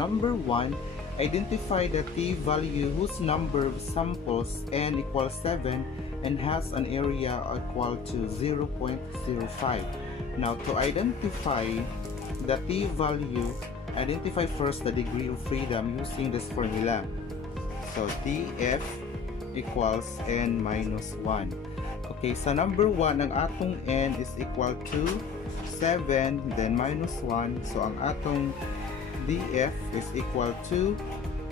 number 1, identify the t-value whose number of samples n equals 7 and has an area equal to 0.05. Now, to identify the t-value, identify first the degree of freedom using this formula. So, df equals n minus 1. Okay, so number 1, ang atong n is equal to 7, then minus 1. So, ang atong df is equal to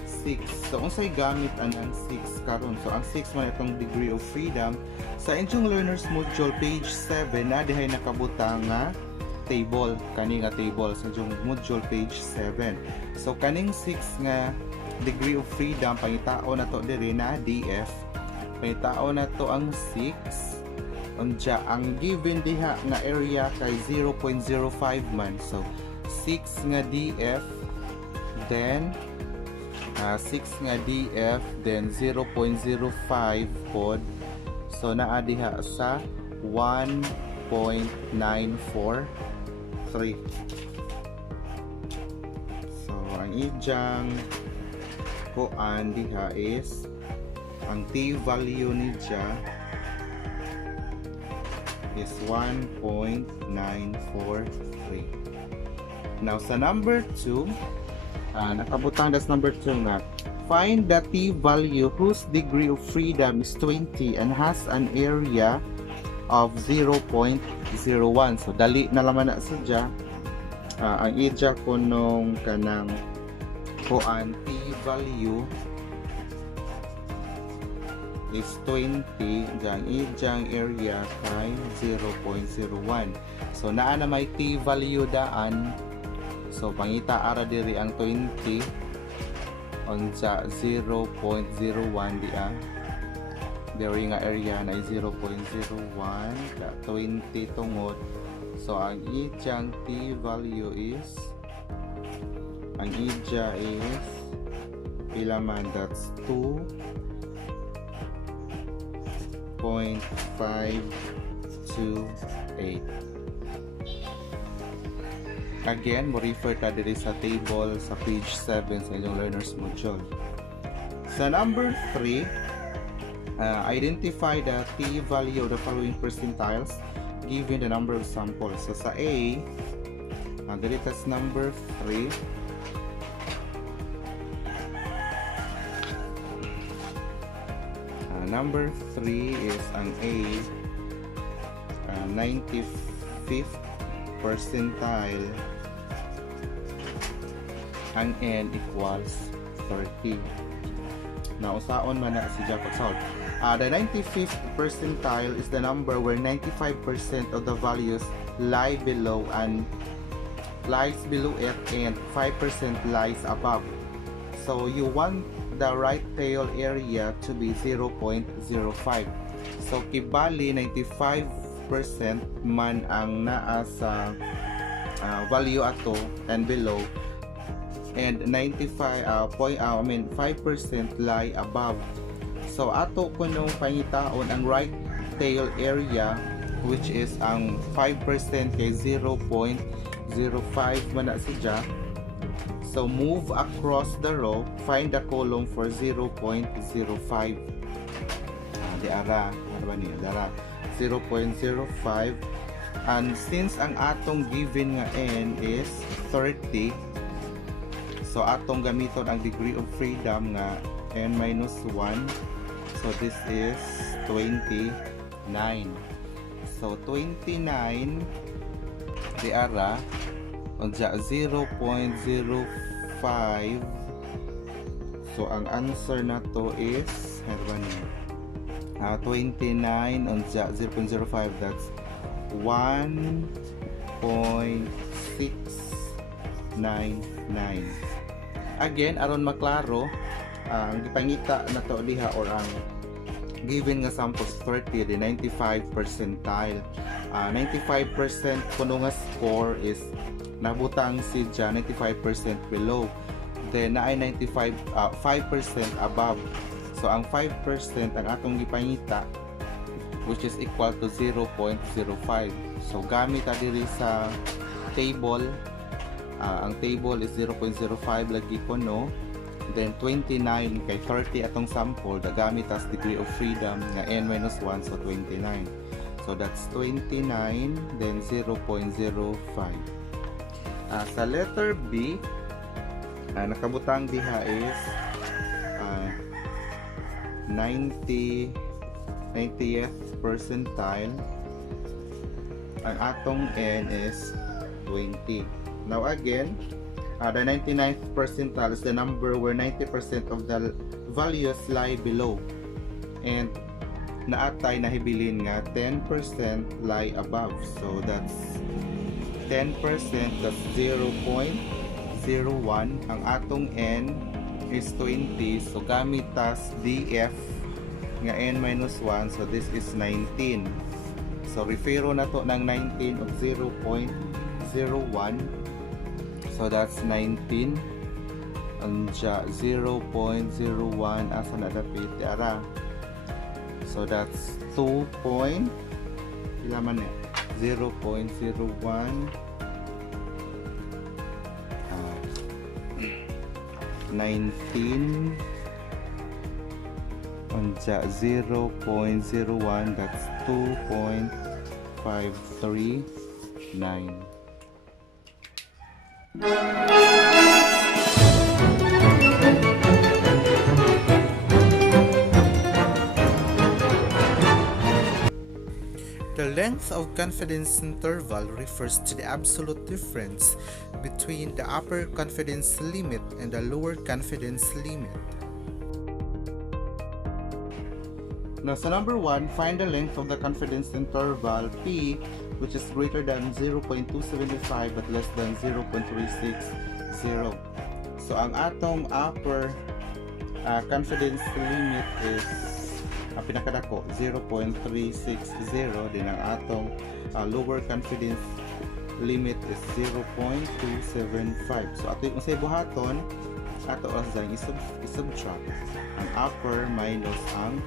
6. So, unsay gamit ang 6 karon. So, ang 6 man itong degree of freedom. Sa inyong learners module, page 7, na dihay nakabutang nga table. Kani nga table sa inyong module, page 7. So, kaning 6 nga degree of freedom, pangitao na to diri na df. Pangitao na to ang 6. Unsya, ang given diha nga area kay 0.05 man. So, 6 nga df, then 6 nga df, then 0.05 pod. So, naa diha sa 1.943. So, ang ijang kuan diha is ang t-value niya is 1.943. Now, sa number 2, nakabutang das number 2 nga, find the t-value whose degree of freedom is 20 and has an area of 0.01. So, dali na laman na sadya. Ang ija ko nung kanang kuan t-value is 20, ang ijang area kay 0.01. So, naa na may t-value daan. So, pangita ara diri ang 20 on sa 0.01 diya. Diri nga area na 0.01 ka 20 tungod. So, ang ijang t-value is ang ija is pila man, that's 2.528. Again, mo refer ta diri sa table sa page 7 sa inyong learners module. Sa number 3, identify the t-value of the following percentiles given the number of samples. So sa A, diri tas number 3, number 3 is ang A, 95th percentile, ang n equals 30. Now, usaon man na si Jacob solve. The 95th percentile is the number where 95% of the values lie below and lies below it and 5% lies above. So, you want the right tail area to be 0.05. So, kibali 95% man ang naa sa value ato and below, and 5% lie above. So, ato ko nung pangitaon ang right tail area, which is ang 5% kay 0.05 man na siya. So, move across the row, find the column for 0.05. Diara, ano niya? Diara, 0.05. And since ang atong given nga n is 30, so atong gamiton ang degree of freedom nga n minus 1. So, this is 29. So, 29 diara unsa 0.05. So, ang answer na to is 29 unsa 0.05, that's 1.699. Again, aron maklaro, ang gipangita na to diha or ang given nga samples 30, the 95 percentile. 95% kuno nga score is nabutang si dyan 95% below, then naay 5% above. So ang 5% ang atong gipangita, which is equal to 0.05. So gamit ta diri sa table Ang table is 0.05 lagi ko, no? Then 29 kay 30 atong sample, dagamit as degree of freedom nga n-1, so 29. So that's 29, then 0.05. Sa letter B, nakabutang diha is 90th percentile. Ang atong n is 20. Now again, the 99th percentile is the number where 90% of the values lie below, and naatay nahibilin nga 10% lie above. So that's 10%, that's 0.01. Ang atong n is 20, so gamit tas df nga n-1, so this is 19. So refero na to ng 19 of 0.01. So that's 19. Anja 0.01 asa na dapit ara. So that's 2. Pila man eh? 0.01 19 anja 0.01, that's 2.539. The length of confidence interval refers to the absolute difference between the upper confidence limit and the lower confidence limit. Now, so number 1, find the length of the confidence interval P, which is greater than 0.275 but less than 0.360. So ang atong upper confidence limit is pinakadako 0.360, din ang atong lower confidence limit is 0.275. So ato yung sa buhaton, ato lang isubtract ang upper minus ang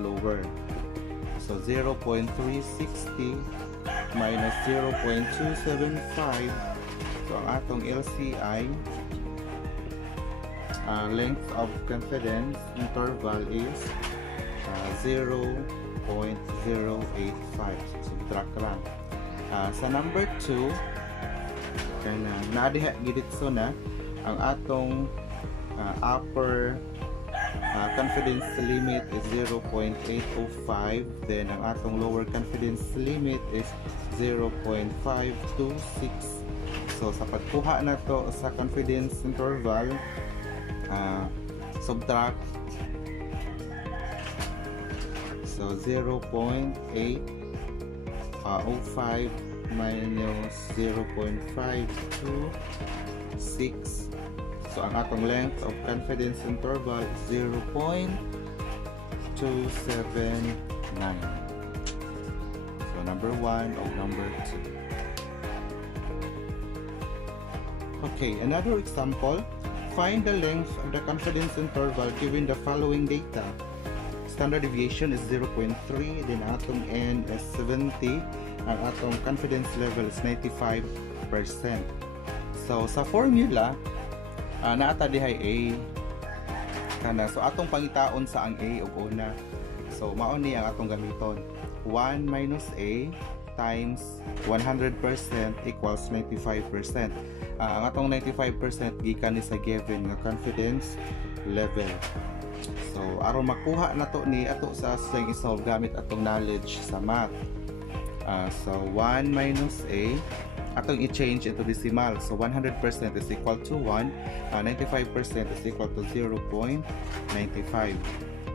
lower. So 0.360 minus 0.275. So ang atong LCI, length of confidence interval is 0.085. Subtract lang. Sa number 2, kana naadiha giditso na ang atong upper confidence limit is 0.805, then ang atong lower confidence limit is 0.526. So sa pagkuha na to sa confidence interval, subtract. So 0.805 minus 0.526. So ang atong length of confidence interval is 0.279. So number 1 or number 2. Okay, another example. Find the length of the confidence interval given the following data. Standard deviation is 0.3, then atong n is 70, ang atong confidence level is 95%. So sa formula, naata dihay A kana, so atong pangitaon sa ang A ug una, so mao ni ang atong gamiton. 1 minus A times 100% equals 95%. Ang atong 95% gikan ni sa given nga confidence level. So aron makuha na to ni ato sa i-solve gamit atong knowledge sa math. So 1 minus A atong i-change into decimal. So 100% is equal to 1, 95% is equal to 0.95.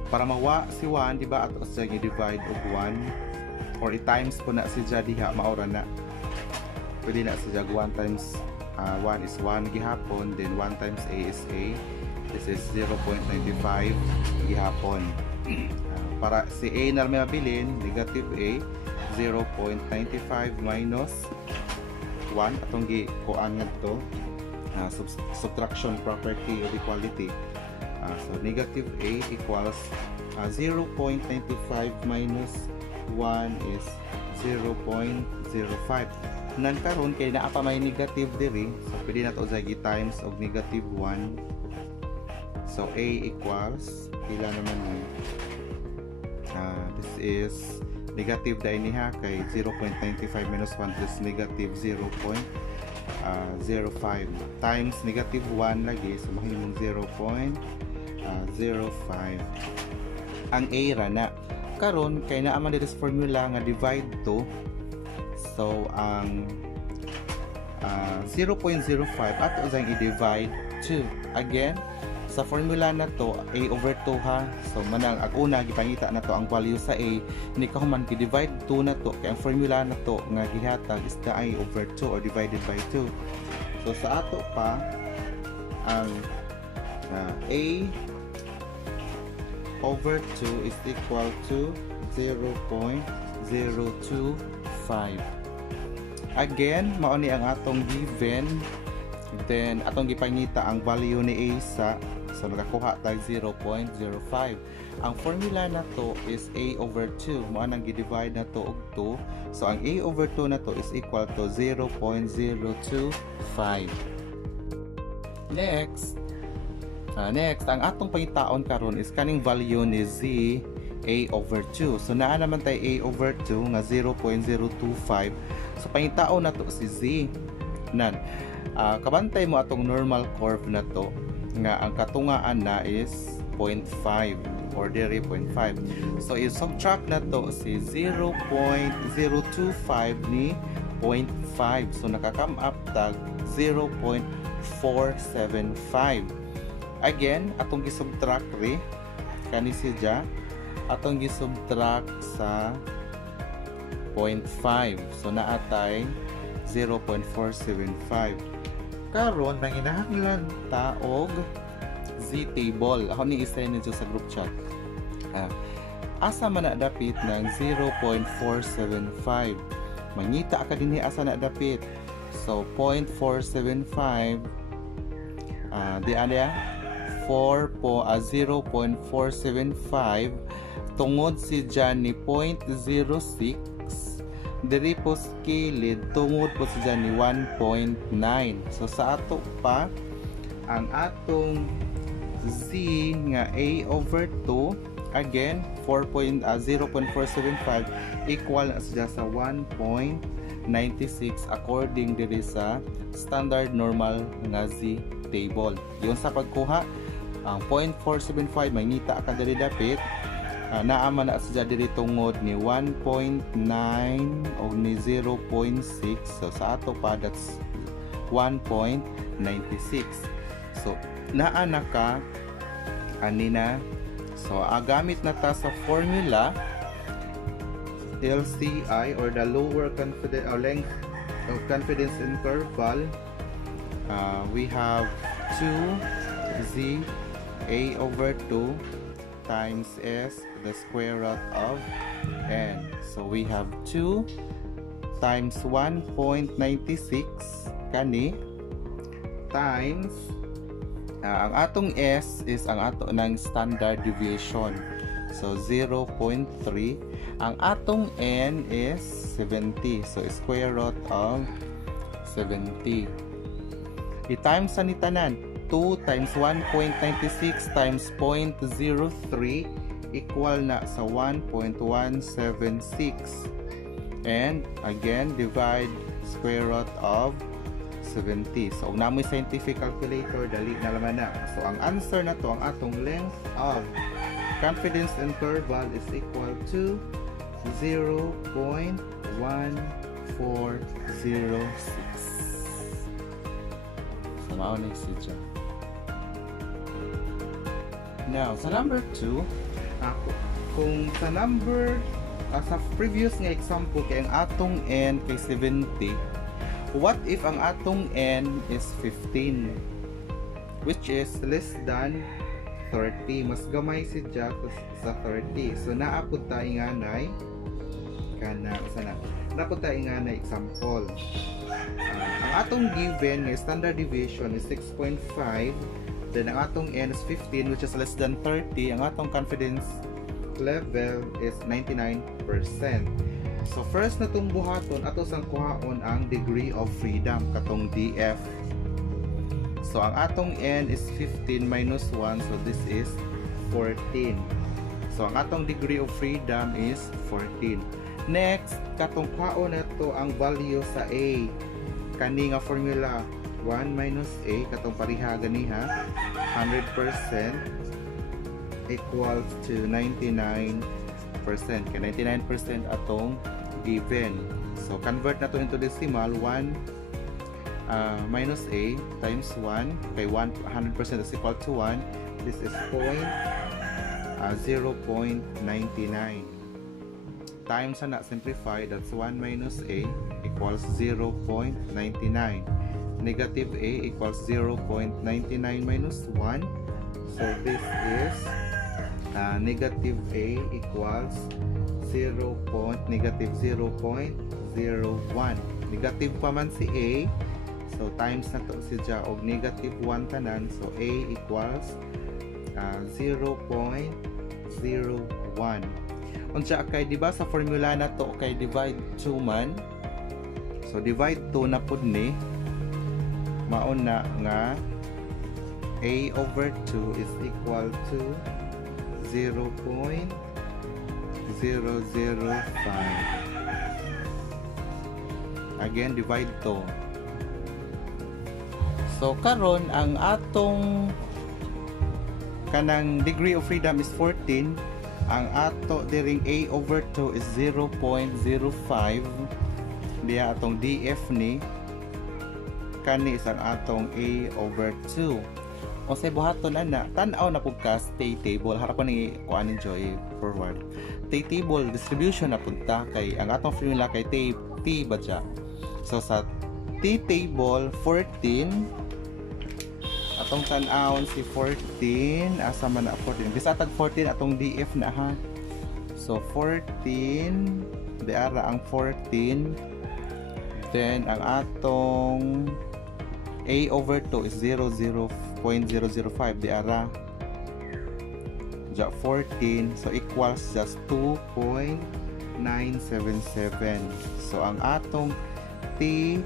Para mawa si 1, di ba, ato sa i-divide og 1 or i-times po na si diha, maura na. Pwede na si 1 times 1 is 1 gihapon, then 1 times A is A. This is 0.95 gihapon. Para si A na may mabilin, negative A, 0.95 minus 1 atong gikuan ngadto, subtraction property of equality. So negative A equals 0.95 minus 1 is 0.05. Nan karon kay naa pa may negative diri, so pwede na to usagi times og negative 1. So a equals pila naman ni this is negative dahil niha kay 0.95 minus 1 plus negative 0.05 times negative 1 lagi, so mahimong 0.05 ang a ra na. Karon kay naa man diri sa formula nga divide to, so ang 0.05 ato usang i-divide 2 again sa formula na to, a over 2 ha. So manang ang una gipangita na to ang value sa a, hindi ka human gi-divide 2 na to kay ang formula na to nga gihatag is the a over 2 or divided by 2. So sa ato pa ang a over 2 is equal to 0.025. Again, mao ni ang atong given, then atong gipangita ang value ni a sa, so nakakuha tag 0.05. Ang formula na to is a over 2, mao nang gi-divide na to og 2, so ang a over 2 na to is equal to 0.025. Next, ang atong pangitaon karon is kaning value ni z a over 2. So naa naman tay a over 2 nga 0.025. So pangitaon na to si z. Nan kabantay mo atong normal curve na to nga ang katungaan na is 0.5 or diri 0.5. So i-subtract na to si 0.025 ni 0.5. So nakakam up tag 0.475. Again, atong gi-subtract ri kani siya, atong gi-subtract sa 0.5. So naatay 0.475. Karon nanginahanglan ta og z table. Ako ni i-send nito sa group chat. Asa man na dapit ng 0.475. Mangita ka dinhi asa na dapit. So 0.475 di ana 0.475 tungod si dyan ni 0.06 diri po scaled tungod po si dyan ni 1.9. So sa ato pa ang atong z nga a over 2 again 0.475 equal na siya sa 1.96 according diri sa standard normal nga z table. Yun sa pagkuha ang 0.475 mangita ka diri dapit, naama na sa diri tungod ni 1.9 o ni 0.6. So sa ato pa that's 1.96. So naa na ka anina. So gamit na ta sa formula LCI or the lower confidence or length of confidence interval. We have 2z a over 2 times s the square root of n. So we have 2 times 1.96 kani times ang atong s is ang ato ng standard deviation, so 0.3. Ang atong n is 70, so square root of 70. I-times sa nitanan, 2 times 1.96 times 0.03 equal na sa 1.176. And again, divide square root of 70. So, kung namoy scientific calculator, dali na naman na. So, ang answer na to, ang atong length of confidence interval is equal to 0.1406. So, maunay siya. Now, sa number 2, kung sa number, sa previous nga example, kay ang atong n kay 70, what if ang atong n is 15, which is less than 30? Mas gamay si Jack sa 30. So naapod tayo nga nay naapod tayo nga na example. Ang atong given nga standard deviation is 6.5, then ang atong n is 15, which is less than 30. Ang atong confidence level is 99%. So first na itong buhaton, ato sang kuhaon ang degree of freedom, katong DF. So ang atong N is 15 minus 1, so this is 14. So ang atong degree of freedom is 14. Next, katong kuhaon na ito ang value sa A. Kani nga formula, 1 minus A, katong pariha ganiha, 100% equals to 99%. Kaya 99% atong given. So convert na to into decimal, 1 minus A times 1, kay 100% is equal to 1. This is 0.99 times na simplify, that's 1 minus A equals 0.99. Negative A equals 0.99 minus 1, so this is negative A equals negative 0.01. Negative pa man si A, so times na to siya og negative 1 tanan, so A equals 0.01. Unsa kay diba sa formula na to kay divide 2 man, so divide 2 na pud ni mauna nga A over 2 is equal to 0.005. Again, divide 2. So karon ang atong kanang degree of freedom is 14. Ang ato diring A over 2 is 0.05. Diya atong DF ni kani isang atong A over 2. O say buhaton ana, tan-aw na pud ka stay table, harap ko ni kuan enjoy forward. Stay table distribution na pud ta kay ang atong formula kay T ba siya. So sa T table 14 atong tan-awon si 14, asa man na 14. Bisa tag 14 atong DF na ha. So 14, diara ang 14. Then ang atong A over 2 is 0.005, diara ja 14, so equals just 2.977. So ang atong T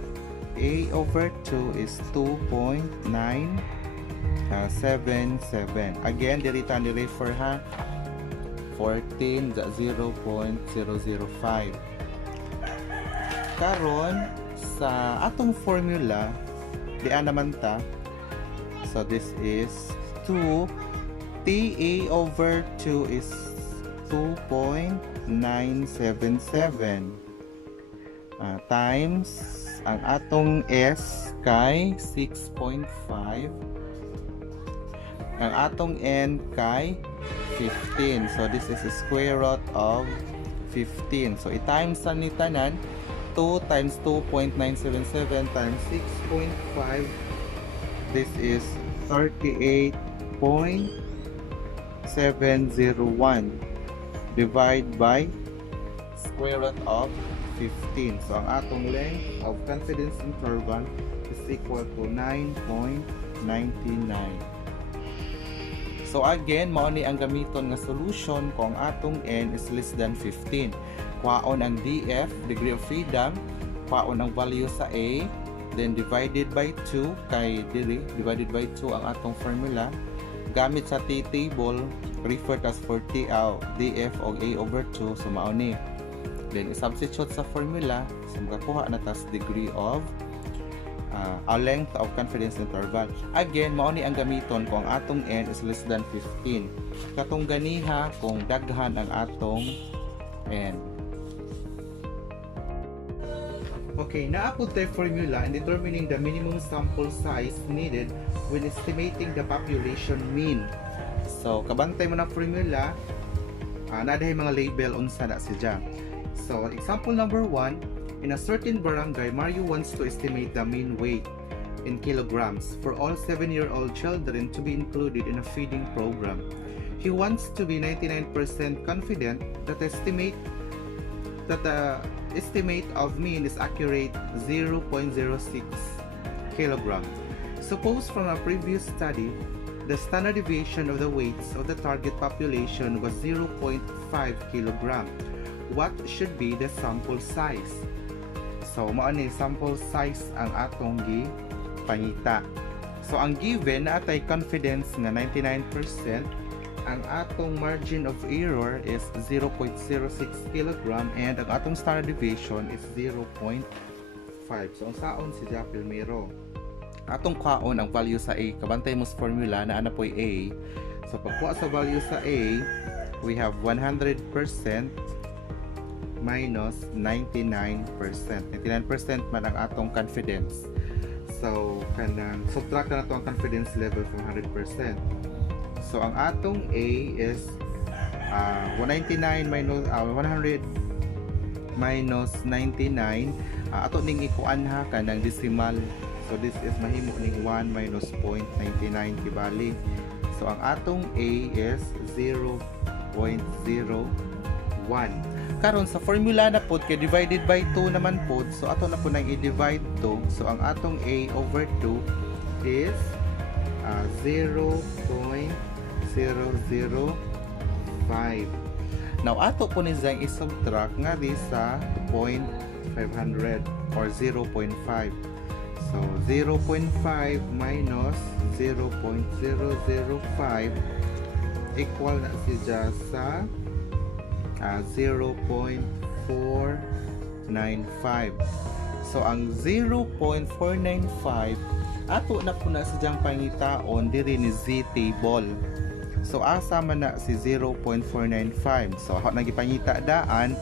A over 2 is 2.977. Again, dito ang refer ha, 14 ja 0.005. Karon sa atong formula diyan naman ta, so this is 2 TA over 2 is 2.977 times ang atong S kay 6.5, ang atong N kay 15, so this is a square root of 15. So i-times sa ni tanan, 2 times 2.977 times 6.5, this is 38.701 divide by square root of 15. So ang atong length of confidence interval is equal to 9.99. So again, mao ni ang gamiton nga solution kung atong N is less than 15. Kwaon ang DF, degree of freedom, kwaon ang value sa A, then divided by 2 kay diri, divided by 2 ang atong formula. Gamit sa T-table, referred as for DF o A over 2, so mao ni. Then i-substitute sa formula, so makakuha na tas degree of a length of confidence interval. Again, mao ni ang gamiton kung ang atong N is less than 15. Katong ganiha kung daghan ang atong N. Okay, naapod tayo formula in determining the minimum sample size needed when estimating the population mean. So, kabantay mo na formula, nadahay mga label unsa na siya. So, example number 1, in a certain barangay, Mario wants to estimate the mean weight in kilograms for all 7-year-old children to be included in a feeding program. He wants to be 99% confident that the estimate of mean is accurate 0.06 kilogram. Suppose from a previous study, the standard deviation of the weights of the target population was 0.5 kilogram. what should be the sample size? So mao ni sample size ang atong pangita. So ang given na atay confidence nga 99%, ang atong margin of error is 0.06 kg and ang atong standard deviation is 0.5. So ang saon si Pilmero. Atong kaon ang value sa A, kabantay mo sa formula na ana po'y A. So pagkuha sa value sa A, we have 100% minus 99%. 99% man ang atong confidence. So kanang subtract na to ang confidence level from 100%. So ang atong A is 199 minus 100 minus 99. Ato ning ikuan ha kanang decimal. So this is mahimo ning 1 minus 0.99 kibali. So ang atong A is 0.01. Karon sa formula na pod kay divided by 2 naman pod. So ato na po nang i-divide to. So ang atong A over 2 is 0.005. Now ato po ni zang i-subtract nga di sa 0.500 or 0.5. So 0.5 minus 0.005 equal na siya sa 0.495. So ang 0.495 ato na po na siya pangitaon diri ni Z table. So asa man na si 0.495. So ako nagipangita daan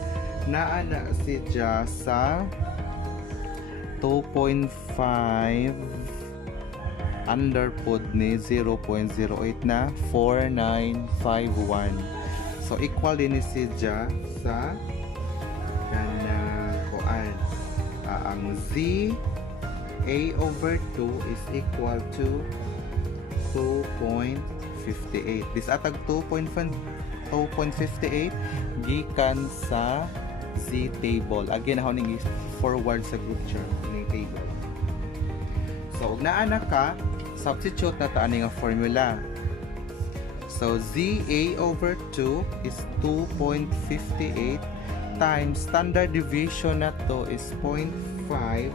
naa na siya sa 2.5 under pod ni 0.08 na 4951. So equal din ni siya sa kuan ang Z A over 2 is equal to 2.58. This atag 2.58 gikan sa Z table. Again ako ning forward sa group chart ning table. So ug naa na ka substitute na ta ani nga formula. So ZA over 2 is 2.58 times standard deviation na to is 0.5.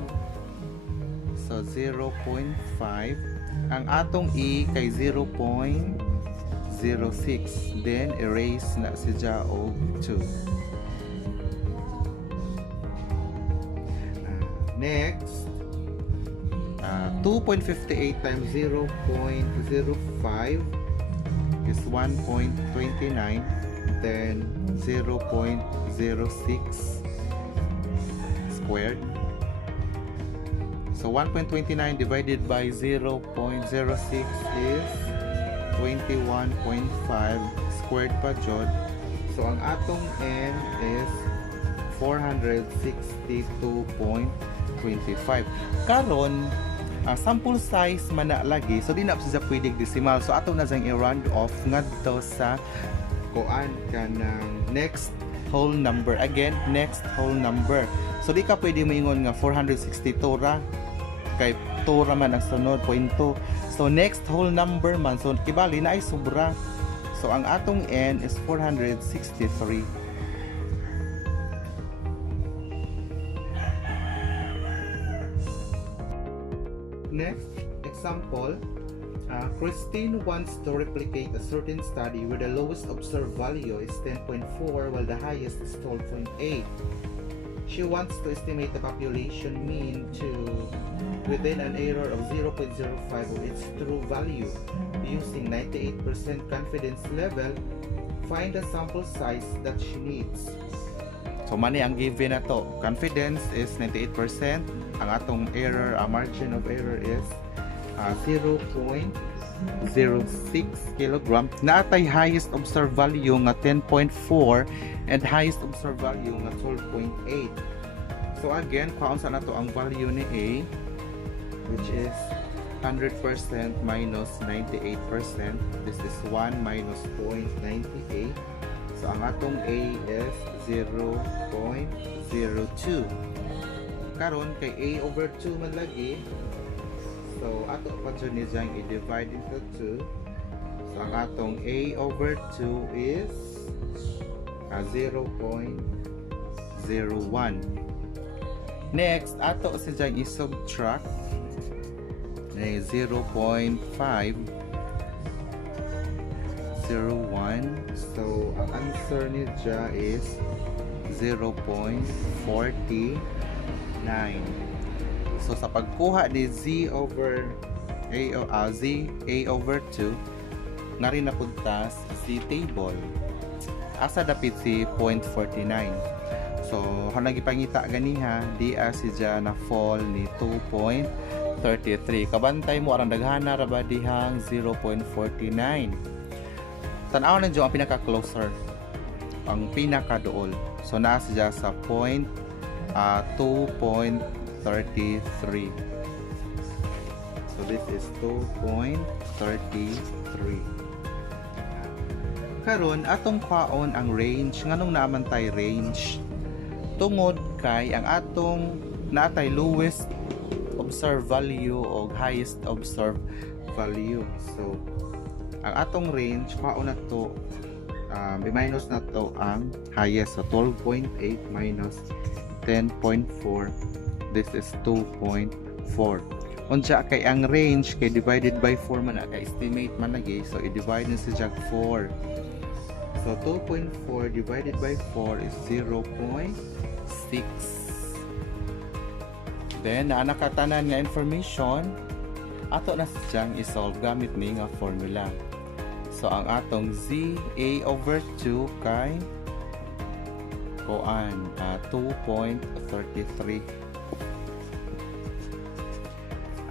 So 0.5. Ang atong E kay 0.06. Then erase na siya og 2. Next, 2.58 times 0.05 is 1.29. Then 0.06 squared. So 1.29 divided by 0.06 is 21.5 squared pa jud. So ang atong N is 462.25. Karon sample size man na lagi, so di na siya pwedeng decimal. So ato na sang i-round off ngadto sa kuan kanang next whole number. Again, next whole number. So di ka pwede moingon nga 462 ra kay 2 ra man ang sunod 0.2. So next whole number man, so kibali na ay sobra. So ang atong N is 463. Next example, Christine wants to replicate a certain study where the lowest observed value is 10.4 while the highest is 12.8. She wants to estimate the population mean to within an error of 0.05 of its true value. Using 98% confidence level, find the sample size that she needs. So mani ang given na to. Confidence is 98%. Ang atong error, ang margin of error is 0.06 kg. Naatay highest observed value nga 10.4 and highest observed value nga 12.8. So again, kaon sa nato ang value ni A, which is 100% minus 98%. This is 1 minus 0.98. So ang atong A is 0.02. Karon kay A over 2 man lagi. So ato pa jud ni jang i-divide into 2. So ang atong A over 2 is 0.02. Next, ato sa dyan i-subtract 0.501. So, ang answer niya is 0.49. So, sa pagkuha ni Z over over 2, nga rin napunta si table. Asa dapit si 0.49. So, hanang ipangita ganiha, di si dya na fall ni 2.33. Kabantay mo, arang daghana raba dihang 0.49. Tanaw na dyan ang pinaka-closer, ang pinaka-dool. So, nasa dya sa 2.33. So, this is 2.33. Karon atong kwaon ang range. Nganong naman tay range? Tungod kay ang atong natay lowest observed value o highest observed value. So, ang atong range, kwaon na to, i-minus na to ang highest. So, 12.8 minus 10.4. This is 2.4. Unsa kay ang range kay divided by 4 man kay estimate man lagi, so i-divide na siya 4. So 2.4 divided by 4 is 0.6. Then naa nakatanan nga information, ato na siyang i-solve gamit ni nga formula. So ang atong ZA over 2 kay 2.33.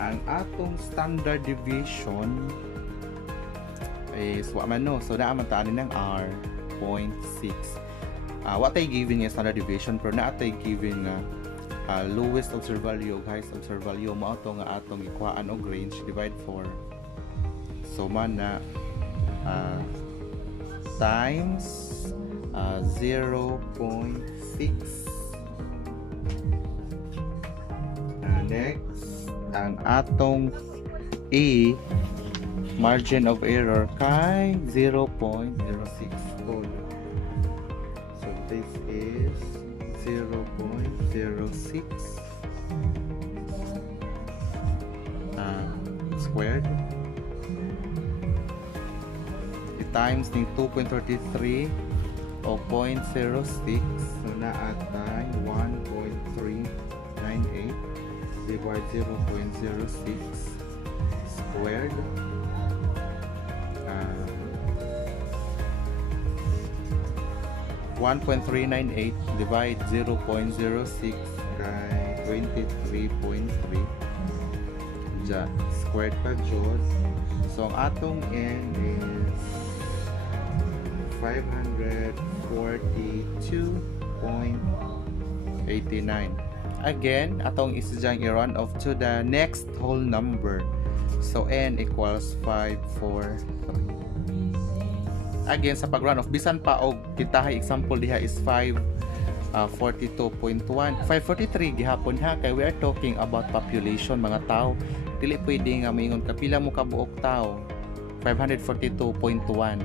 Ang atong standard deviation is wa man no, so naa man taan ng R 0.6. What I given nga standard deviation pero na atay given nga lowest observed value ug highest observed value mao to nga atong ikuhaan og range divide 4. So man na times 0.6. Next, ang atong A margin of error kay 0.06. So this is 0.06 squared times ning 2.33 o 0.06, so naatay 1.398 divide 0.06 squared 1.398 divide 0.06 kay 23.3 dyan squared pa jud. So ang atong n is 542.89. Again, atong isidyang i-run off to the next whole number. So n equals 543. Again, sa pag-run off, bisan pa og kitahay example diha is 542.1 543 gihapon ha, kay we are talking about population mga tao. Dili pwede nga maingon kapila mo kabuok tao. 542.1.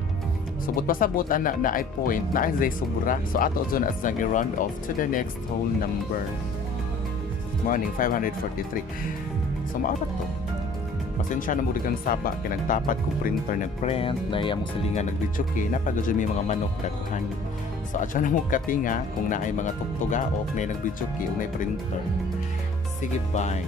So but pasabot na ay point na ay sobra. So ato dyan as ang i-round off to the next whole number. Morning 543. So maorat to. Pasensya na mo kang saba kay nagtapat kung printer nag-print na iya mong salingan nag-video napagadyo may mga manok daghan. So atya na mo katinga kung naay mga tugtugaok na nag-video o na printer. Sige, bye.